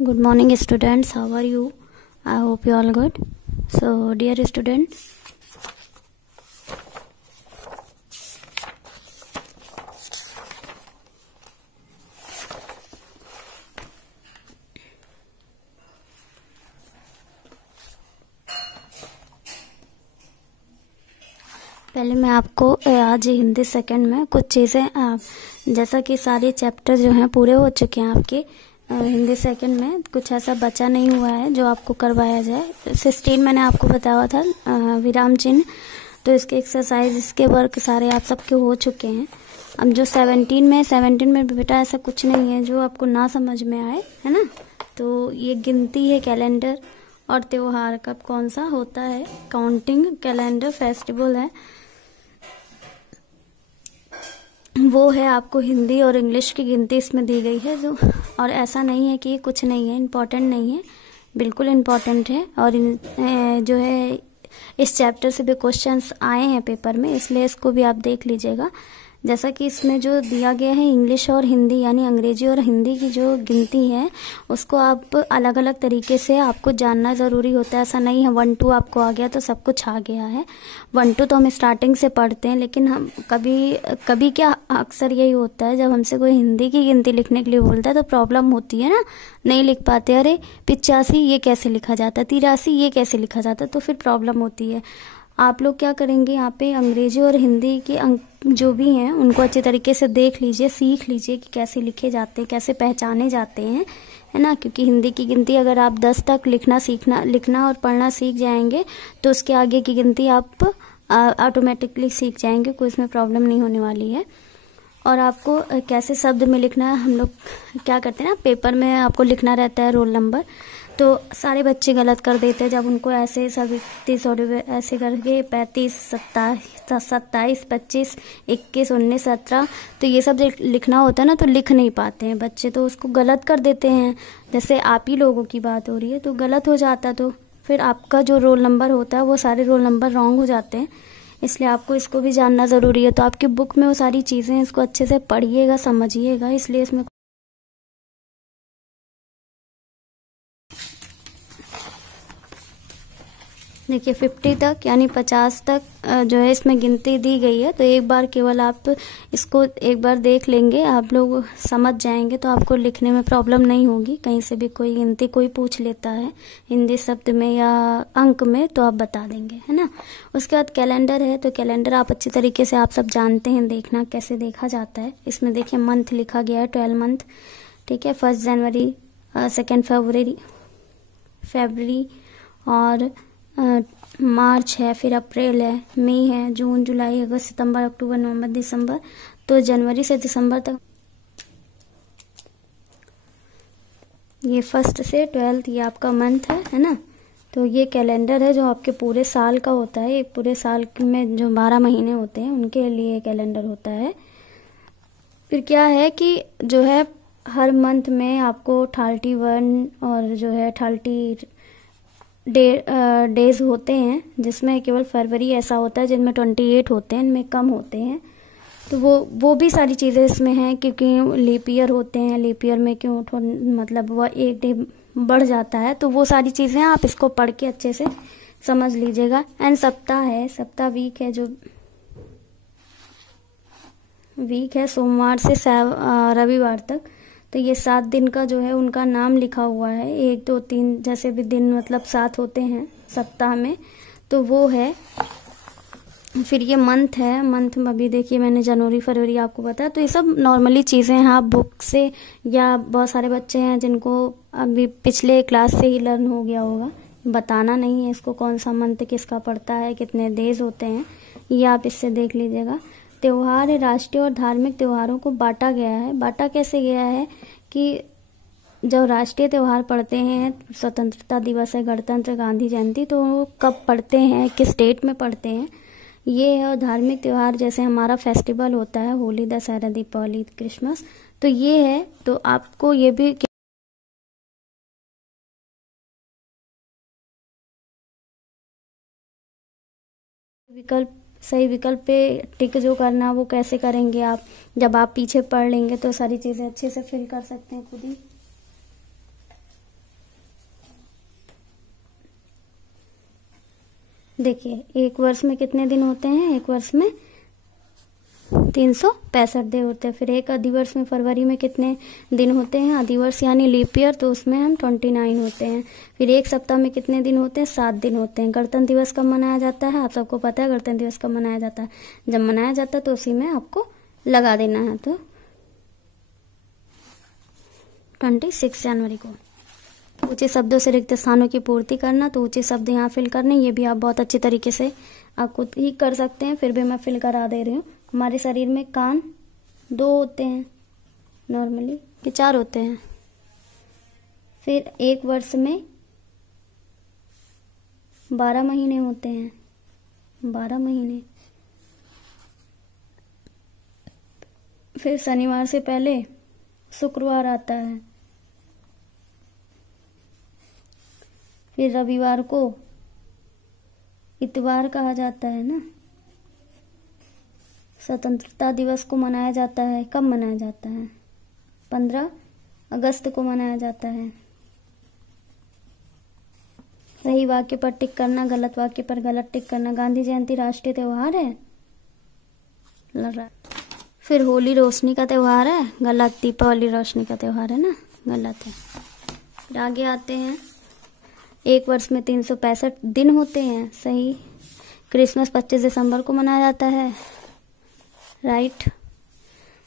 Good morning, students. How are you? I hope you all good. So, dear students, पहले मैं आपको आज Hindi second में कुछ चीज़ें जैसा कि सारे चैप्टर जो हैं पूरे हो चुके हैं आपके हिंदी सेकंड में कुछ ऐसा बचा नहीं हुआ है जो आपको करवाया जाए। 16 मैंने आपको बताया था विराम चिन्ह, तो इसके एक्सरसाइज इसके वर्क सारे आप सबके हो चुके हैं। अब जो 17 में बेटा ऐसा कुछ नहीं है जो आपको ना समझ में आए, है ना। तो ये गिनती है, कैलेंडर और त्योहार कब कौन सा होता है, काउंटिंग, कैलेंडर, फेस्टिवल है, वो है आपको हिंदी और इंग्लिश की गिनती इसमें दी गई है। जो और ऐसा नहीं है कि कुछ नहीं है, इम्पोर्टेंट नहीं है, बिल्कुल इम्पोर्टेंट है। और जो है इस चैप्टर से भी क्वेश्चंस आए हैं पेपर में, इसलिए इसको भी आप देख लीजिएगा। जैसा कि इसमें जो दिया गया है इंग्लिश और हिंदी यानी अंग्रेजी और हिंदी की जो गिनती है उसको आप अलग अलग तरीके से आपको जानना ज़रूरी होता है। ऐसा नहीं है 1 2 आपको आ गया तो सब कुछ आ गया है। 1 2 तो हम स्टार्टिंग से पढ़ते हैं, लेकिन हम कभी क्या अक्सर यही होता है जब हमसे कोई हिंदी की गिनती लिखने के लिए बोलता है तो प्रॉब्लम होती है ना, नहीं लिख पाते। अरे 85 ये कैसे लिखा जाता है, 83 ये कैसे लिखा जाता है, तो फिर प्रॉब्लम होती है। आप लोग क्या करेंगे, यहाँ पे अंग्रेजी और हिंदी के अंक जो भी हैं उनको अच्छे तरीके से देख लीजिए, सीख लीजिए कि कैसे लिखे जाते हैं, कैसे पहचाने जाते हैं, है ना। क्योंकि हिंदी की गिनती अगर आप 10 तक लिखना और पढ़ना सीख जाएंगे तो उसके आगे की गिनती आप ऑटोमेटिकली सीख जाएंगे, कोई इसमें प्रॉब्लम नहीं होने वाली है। और आपको कैसे शब्द में लिखना है, हम लोग क्या करते हैं ना, पेपर में आपको लिखना रहता है रोल नंबर, तो सारे बच्चे गलत कर देते हैं जब उनको ऐसे सब 31 और ऐसे करके 35 27 25 21 19 17 तो ये सब लिखना होता है ना, तो लिख नहीं पाते हैं बच्चे, तो उसको गलत कर देते हैं। जैसे आप ही लोगों की बात हो रही है तो गलत हो जाता, तो फिर आपका जो रोल नंबर होता है वो सारे रोल नंबर रॉन्ग हो जाते हैं। इसलिए आपको इसको भी जानना ज़रूरी है। तो आपकी बुक में वो सारी चीज़ें, इसको अच्छे से पढ़िएगा, समझिएगा, इसलिए इसमें देखिए 50 तक यानी 50 तक जो है इसमें गिनती दी गई है। तो एक बार केवल आप इसको एक बार देख लेंगे, आप लोग समझ जाएंगे, तो आपको लिखने में प्रॉब्लम नहीं होगी। कहीं से भी कोई गिनती कोई पूछ लेता है हिंदी शब्द में या अंक में तो आप बता देंगे, है ना। उसके बाद कैलेंडर है, तो कैलेंडर आप अच्छी तरीके से आप सब जानते हैं, देखना कैसे देखा जाता है। इसमें देखिए मंथ लिखा गया है, 12 मंथ, ठीक है। 1 जनवरी, 2 फरवरी और मार्च है, फिर अप्रैल है, मई है, जून, जुलाई, अगस्त, सितंबर, अक्टूबर, नवंबर, दिसंबर। तो जनवरी से दिसंबर तक ये 1 से 12 ये आपका मंथ है ना। तो ये कैलेंडर है जो आपके पूरे साल का होता है। एक पूरे साल में जो 12 महीने होते हैं उनके लिए कैलेंडर होता है। फिर क्या है कि जो है हर मंथ में आपको 31 और जो है 30 डेज होते हैं, जिसमें केवल फरवरी ऐसा होता है जिनमें 28 होते हैं, इनमें कम होते हैं। तो वो भी सारी चीज़ें इसमें हैं, क्योंकि लीप ईयर होते हैं, लीप ईयर में क्यों मतलब वह 1 डे बढ़ जाता है। तो वो सारी चीज़ें आप इसको पढ़ के अच्छे से समझ लीजिएगा। एंड सप्ताह है, सप्ताह वीक है, जो वीक है सोमवार से रविवार तक। तो ये 7 दिन का जो है उनका नाम लिखा हुआ है, 1 2 3 जैसे भी दिन मतलब 7 होते हैं सप्ताह में, तो वो है। फिर ये मंथ है, मंथ में अभी देखिए मैंने जनवरी फरवरी आपको बताया। तो ये सब नॉर्मली चीज़ें हैं, आप बुक से, या बहुत सारे बच्चे हैं जिनको अभी पिछले क्लास से ही लर्न हो गया होगा, बताना नहीं है इसको कौन सा मंथ किसका पड़ता है, कितने डेज होते हैं, ये आप इससे देख लीजिएगा। त्योहार है, राष्ट्रीय और धार्मिक त्योहारों को बांटा गया है। बांटा कैसे गया है कि जब राष्ट्रीय त्योहार पढ़ते हैं, स्वतंत्रता दिवस है, गणतंत्र, गांधी जयंती, तो वो कब पढ़ते हैं, किस डेट में पढ़ते हैं, ये है। और धार्मिक त्योहार जैसे हमारा फेस्टिवल होता है, होली, दशहरा, दीपावली, क्रिसमस, तो ये है। तो आपको ये भी सही विकल्प पे टिक जो करना वो कैसे करेंगे आप, जब आप पीछे पढ़ लेंगे तो सारी चीज़ें अच्छे से फिल कर सकते हैं खुद ही। देखिए, एक वर्ष में कितने दिन होते हैं? एक वर्ष में 365 दिन होते हैं। फिर एक अधिवर्ष में फरवरी में कितने दिन होते हैं? अधिवर्ष यानी लीप ईयर, तो उसमें हम 29 होते हैं। फिर एक सप्ताह में कितने दिन होते हैं? 7 दिन होते हैं। गणतंत्र दिवस कब मनाया जाता है? आप सबको पता है गणतंत्र दिवस कब मनाया जाता है। जब मनाया जाता है तो उसी में आपको लगा देना है। तो 26 जनवरी को। ऊंचे शब्दों से रिक्त स्थानों की पूर्ति करना, तो ऊंचे शब्द यहाँ फिल करने, ये भी आप बहुत अच्छी तरीके से आप खुद ही कर सकते हैं, फिर भी मैं फिल करा दे रही हूँ। हमारे शरीर में कान 2 होते हैं नॉर्मली, कि 4 होते हैं। फिर एक वर्ष में 12 महीने होते हैं, 12 महीने। फिर शनिवार से पहले शुक्रवार आता है। फिर रविवार को इतवार कहा जाता है ना। स्वतंत्रता दिवस को मनाया जाता है, कब मनाया जाता है? 15 अगस्त को मनाया जाता है। सही वाक्य पर टिक करना, गलत वाक्य पर गलत टिक करना। गांधी जयंती राष्ट्रीय त्योहार है, फिर होली रोशनी का त्योहार है, गलत। दीपावली रोशनी का त्योहार है ना, गलत है। फिर आगे आते हैं, एक वर्ष में 365 दिन होते हैं, सही। क्रिसमस 25 दिसंबर को मनाया जाता है, राइट।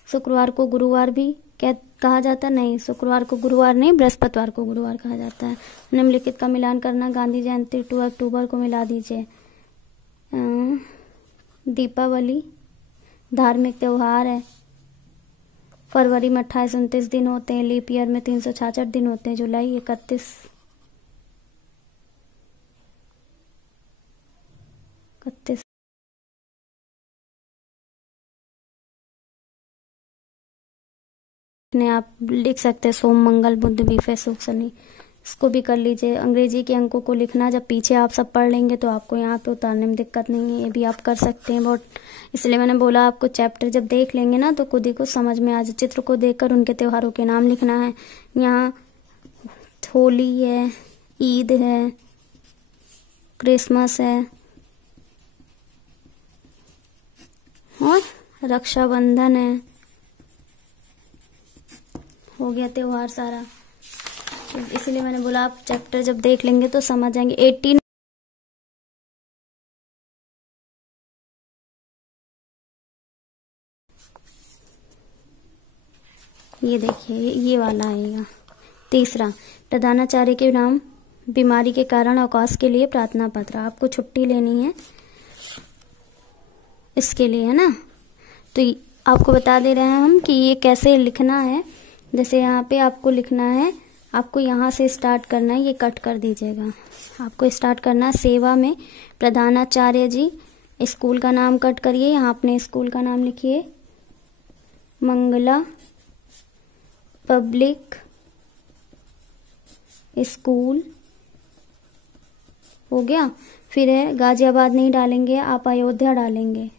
शुक्रवार को गुरुवार भी क्या कहा जाता है? नहीं, शुक्रवार को गुरुवार नहीं, बृहस्पतिवार को गुरुवार कहा जाता है। निम्नलिखित का मिलान करना, गांधी जयंती 2 अक्टूबर को मिला दीजिए। दीपावली धार्मिक त्योहार है। फरवरी में 28-29 दिन होते हैं, लीप ईयर में 366 दिन होते हैं। जुलाई 31 ने आप लिख सकते हैं सोम मंगल बुध बीफे सुख शनि, इसको भी कर लीजिए। अंग्रेजी के अंकों को लिखना जब पीछे आप सब पढ़ लेंगे तो आपको यहाँ पे उतारने में दिक्कत नहीं है, ये भी आप कर सकते हैं बहुत। इसलिए मैंने बोला आपको चैप्टर जब देख लेंगे ना तो खुद ही को समझ में आ जाए। चित्र को देखकर उनके त्योहारों के नाम लिखना है। यहाँ होली है, ईद है, क्रिसमस है और रक्षाबंधन है। हो गया त्योहार सारा, इसलिए मैंने बोला आप चैप्टर जब देख लेंगे तो समझ जाएंगे। 18 ये देखिए ये वाला आएगा। तीसरा, प्रधानाचार्य के नाम बीमारी के कारण अवकाश के लिए प्रार्थना पत्र। आपको छुट्टी लेनी है इसके लिए, है ना। तो आपको बता दे रहे हैं हम कि ये कैसे लिखना है। जैसे यहाँ पे आपको लिखना है, आपको यहाँ से स्टार्ट करना है, ये कट कर दीजिएगा। आपको स्टार्ट करना है सेवा में प्रधानाचार्य जी, स्कूल का नाम कट करिए, यहाँ अपने स्कूल का नाम लिखिए मंगला पब्लिक स्कूल, हो गया। फिर है गाजियाबाद नहीं डालेंगे, आप अयोध्या डालेंगे।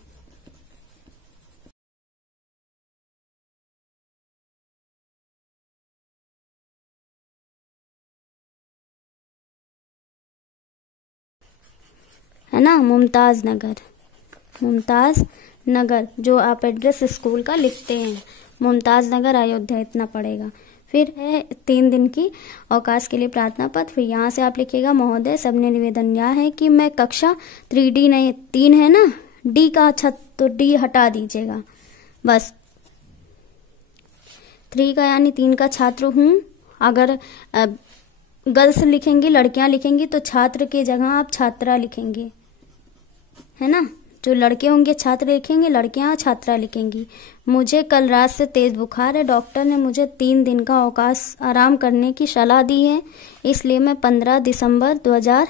है ना, मुमताज नगर, मुमताज नगर जो आप एड्रेस स्कूल का लिखते हैं, मुमताज नगर अयोध्या, इतना पड़ेगा। फिर है 3 दिन की अवकाश के लिए प्रार्थना पत्र। फिर यहाँ से आप लिखिएगा महोदय सबने निवेदन यह है कि मैं कक्षा 3D नहीं 3 है ना, डी का छत तो डी हटा दीजिएगा बस। 3 का यानी 3 का छात्र हूँ। अगर गर्ल्स लिखेंगी, लड़कियां लिखेंगी तो छात्र की जगह आप छात्रा लिखेंगे, है ना। जो लड़के होंगे छात्र लिखेंगे, लड़कियां छात्रा लिखेंगी। मुझे कल रात से तेज बुखार है, डॉक्टर ने मुझे 3 दिन का अवकाश आराम करने की सलाह दी है, इसलिए मैं 15 दिसंबर 2000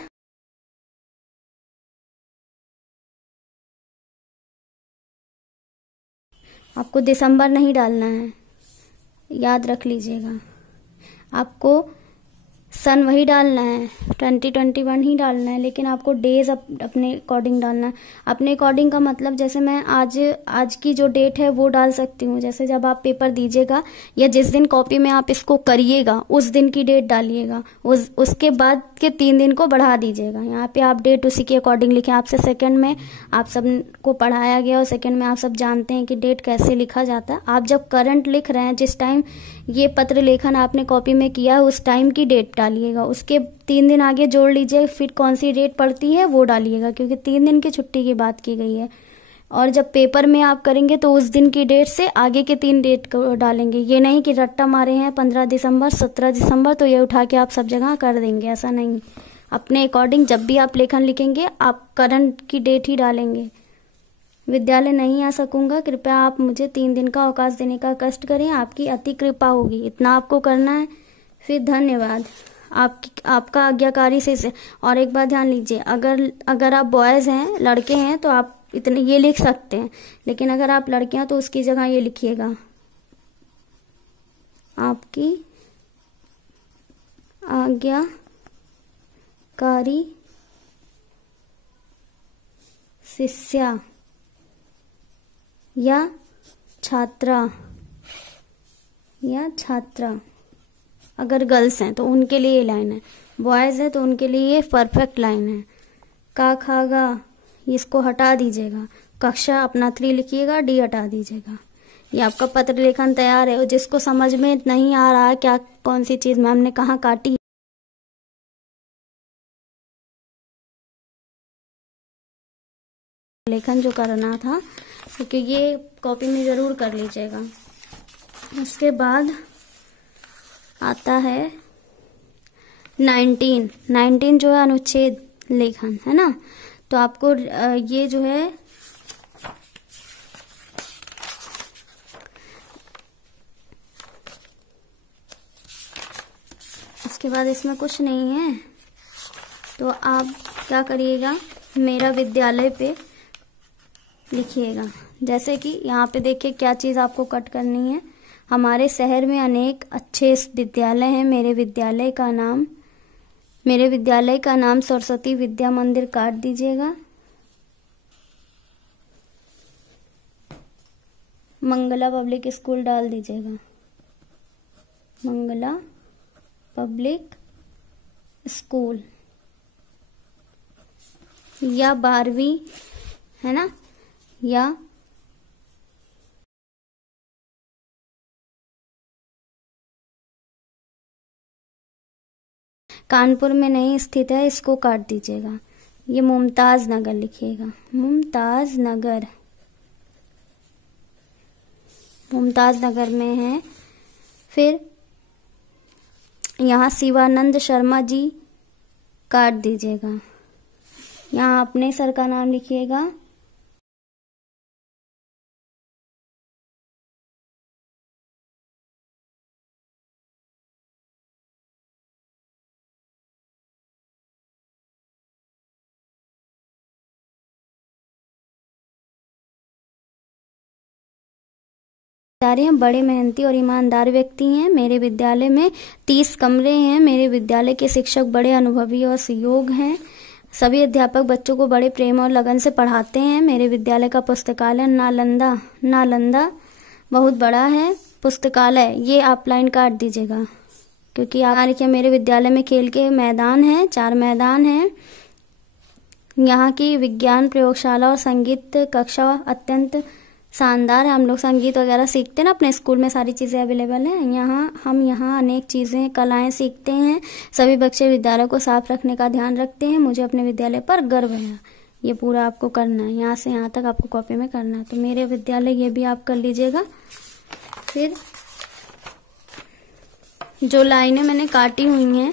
आपको दिसंबर नहीं डालना है, याद रख लीजिएगा। आपको सन वही डालना है, 2021 ही डालना है, लेकिन आपको डेज अपने अकॉर्डिंग डालना है। अपने अकॉर्डिंग का मतलब जैसे मैं आज की जो डेट है वो डाल सकती हूँ। जैसे जब आप पेपर दीजिएगा या जिस दिन कॉपी में आप इसको करिएगा उस दिन की डेट डालिएगा, उसके बाद के 3 दिन को बढ़ा दीजिएगा। यहाँ पे आप डेट उसी के अकॉर्डिंग लिखें। आपसे सेकंड में आप सबको पढ़ाया गया और सेकंड में आप सब जानते हैं कि डेट कैसे लिखा जाता है। आप जब करंट लिख रहे हैं, जिस टाइम ये पत्र लेखन आपने कॉपी में किया है उस टाइम की डेट डालिएगा। उसके 3 दिन आगे जोड़ लीजिए, फिर कौन सी डेट पड़ती है वो डालिएगा, क्योंकि 3 दिन की छुट्टी की बात की गई है। और जब पेपर में आप करेंगे तो उस दिन की डेट से आगे के 3 डेट को डालेंगे। ये नहीं कि रट्टा मारे हैं 15 दिसंबर 17 दिसंबर तो ये उठा के आप सब जगह कर देंगे, ऐसा नहीं। अपने अकॉर्डिंग जब भी आप लेखन लिखेंगे आप करंट की डेट ही डालेंगे। विद्यालय नहीं आ सकूंगा, कृपया आप मुझे 3 दिन का अवकाश देने का कष्ट करें, आपकी अति कृपा होगी। इतना आपको करना है। फिर धन्यवाद आपका आज्ञाकारी से। और एक बात ध्यान लीजिए, अगर आप बॉयज हैं, लड़के हैं तो आप इतने ये लिख सकते हैं, लेकिन अगर आप लड़के हैं तो उसकी जगह ये लिखिएगा, आपकी आज्ञाकारी शिष्या या छात्रा अगर गर्ल्स हैं तो उनके लिए ये लाइन है, बॉयज है तो उनके लिए ये परफेक्ट लाइन है। का खागा इसको हटा दीजिएगा, कक्षा अपना 3 लिखिएगा, डी हटा दीजिएगा। ये आपका पत्र लेखन तैयार है। और जिसको समझ में नहीं आ रहा है क्या कौन सी चीज मैम ने कहाँ काटी, लेखन जो करना था, क्योंकि ये कॉपी में जरूर कर लीजिएगा। उसके बाद आता है 19 जो है अनुच्छेद लेखन, है ना। तो आपको ये जो है इसके बाद इसमें कुछ नहीं है, तो आप क्या करिएगा, मेरा विद्यालय पे लिखिएगा। जैसे कि यहाँ पे देखिए क्या चीज आपको कट करनी है। हमारे शहर में अनेक अच्छे विद्यालय हैं। मेरे विद्यालय का नाम सरस्वती विद्या मंदिर काट दीजिएगा। मंगला पब्लिक स्कूल डाल दीजिएगा, मंगला पब्लिक स्कूल, या 12वीं है ना, या कानपुर में नहीं स्थित है, इसको काट दीजिएगा। ये मुमताज नगर लिखिएगा, मुमताज नगर में है। फिर यहाँ शिवानंद शर्मा जी काट दीजिएगा। यहाँ अपने सर का नाम लिखिएगा, हम बड़े मेहनती और ईमानदार व्यक्ति हैं। मेरे विद्यालय में 30 कमरे हैं। मेरे विद्यालय के शिक्षक बड़े अनुभवी और सुयोग्य हैं। सभी अध्यापक बच्चों को बड़े प्रेम और लगन से पढ़ाते हैं। मेरे विद्यालय का पुस्तकालय नालंदा बहुत बड़ा है। पुस्तकालय ये आप लाइन काट दीजिएगा, क्योंकि आप लिखिए मेरे विद्यालय में खेल के मैदान हैं, 4 मैदान हैं। यहाँ की विज्ञान प्रयोगशाला और संगीत कक्षा अत्यंत शानदार है। हम लोग संगीत वगैरह सीखते हैं ना, अपने स्कूल में सारी चीजें अवेलेबल हैं। हम यहाँ अनेक चीजें कलाएं सीखते हैं। सभी बच्चे विद्यालय को साफ रखने का ध्यान रखते हैं। मुझे अपने विद्यालय पर गर्व है। ये पूरा आपको करना है, यहाँ से यहाँ तक आपको कॉपी में करना है। तो मेरे विद्यालय ये भी आप कर लीजिएगा। फिर जो लाइनें मैंने काटी हुई हैं,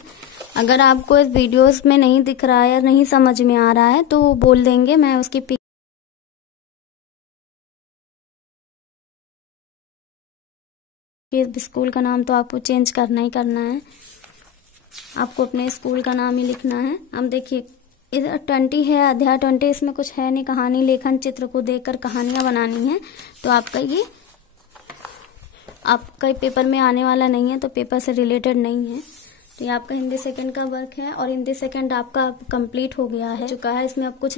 अगर आपको इस वीडियोस में नहीं दिख रहा है या नहीं समझ में आ रहा है तो वो बोल देंगे, मैं उसकी स्कूल का नाम तो आपको चेंज करना ही करना है। आपको अपने स्कूल का नाम ही लिखना है। अब देखिए इधर 20 है, अध्याय 20, इसमें कुछ है नहीं, कहानी लेखन चित्र को देखकर कहानियां बनानी है। तो आपका पेपर में आने वाला नहीं है, तो पेपर से रिलेटेड नहीं है। तो ये आपका हिंदी सेकंड का वर्क है और हिंदी सेकंड आपका कंप्लीट हो गया है, चुका है। इसमें अब कुछ